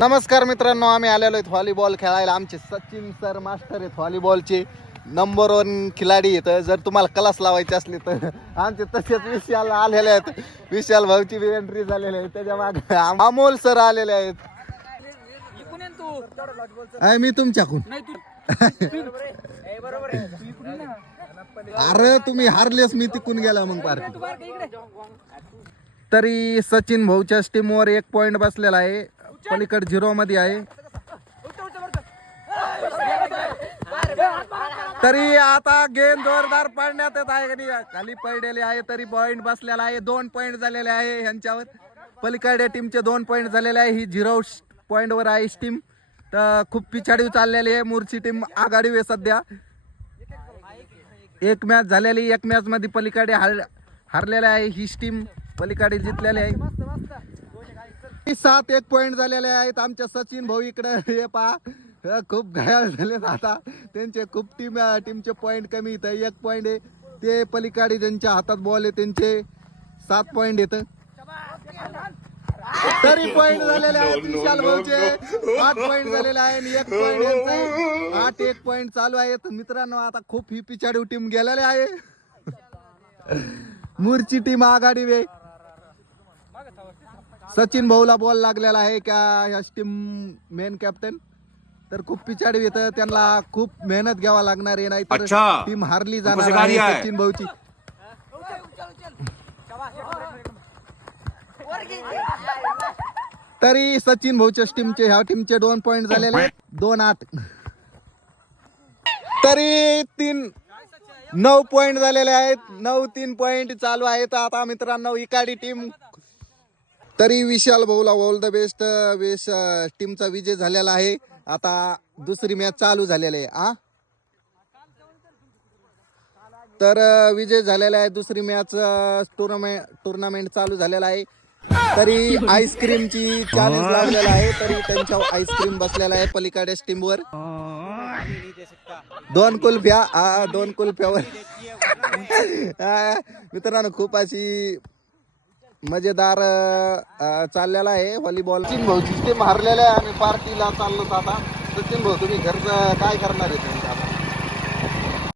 नमस्कार मित्रांनो, आम्ही आलेलो आहेत व्हॉलीबॉल खेळायला. आमचे सचिन सर मास्टर आहेत व्हॉलीबॉलचे, नंबर 1 खिलाडी आहेत. जर तुम्हाला क्लास लावायचे असले तर आमचे तसेच विशाल आलेले आहेत. विशाल भाऊची बी एंट्री झालेली आहे. त्याच्या मागे अमोल सर आलेले आहेत. मी तुमच्याकडून अरे तुम्ही हारलेस, मी तिकून गेला मग पार. तरी सचिन भाऊच्या टीमवर 1 पॉइंट बसलेला आहे. पलीकड 0 मध्ये आहे. तरी आता गेम जोरदार पाडण्यात येत आहे. खाली पडलेले आहे तरी पॉइंट बसलेला आहे. 2 पॉइंट झालेले आहे ह्यांच्यावर. पलीकडे टीमचे 2 पॉइंट झालेले आहे. ही 0 पॉइंट वर आहे टीम. तर खूप पिछाडी चाललेली आहे. मूरची टीम आघाडी आहे सध्या. 1 मॅच झालेली, 1 मॅच मध्ये पलीकडे हारलेले आहे. ही टीम पलीकडे जिंकलेली आहे. 7 पॉइंट झालेले आहेत. आमच्या सचिन भाऊ इकडे हे पहा खूप घायाळ झालेत. आता त्यांचे खूप टीमचे पॉइंट कमी येत. 1 पॉइंट आहे ते पलीकडे ज्यांच्या हातात बॉल आहे त्यांचे 7 पॉइंट येत. तरी पॉइंट झालेले आहेत विशाल भाऊचे 8 पॉइंट झालेले आहे आणि 1 पॉइंट यांचे 8 पॉइंट चालू आहेत. मित्रांनो आता खूप ही पिछाडी टीम गेलेली आहे. मूरची टीम आघाडी वे. सचिन भाऊला बॉल लागलेला आहे का या टीम मेन कॅप्टन. तर खूप पिछाडी येतं, त्यांना खूप मेहनत घ्यावा लागणार आहे, नाही तर टीम हारली जाणार आहे सचिन भाऊची. तरी सचिन भाऊच्या टीमचे ह्या टीमचे 2 पॉइंट झालेले 2-8. तरी 9 पॉइंट झालेले आहेत. 9-3 पॉइंट चालू आहेत आता मित्रांनो इकाडी टीम. तरी विशाल भाऊला ऑल द बेस्ट. टीमचा विजय झालेला आहे. आता दुसरी मॅच चालू झालेली आहे. तर विजय झालेला आहे. दुसरी मॅच टुर्नामेंट चालू झालेला आहे. तरी आईस्क्रीमची चॅलेंज लागलेला आहे. तरी त्यांच्या आईस्क्रीम बसलेला आहे पलीकडे टीमवर. 2 कुल्फ्या 2 कुल्फ्यावर मित्रांनो खूप अशी मजेदार चाललेला आहे व्हॉलीबॉल. सचिन भाऊ टीम हारलेला आहे. आम्ही पार्टीला चाललो आता. सचिन भाऊ तुम्ही घरचं काय करणार आहे?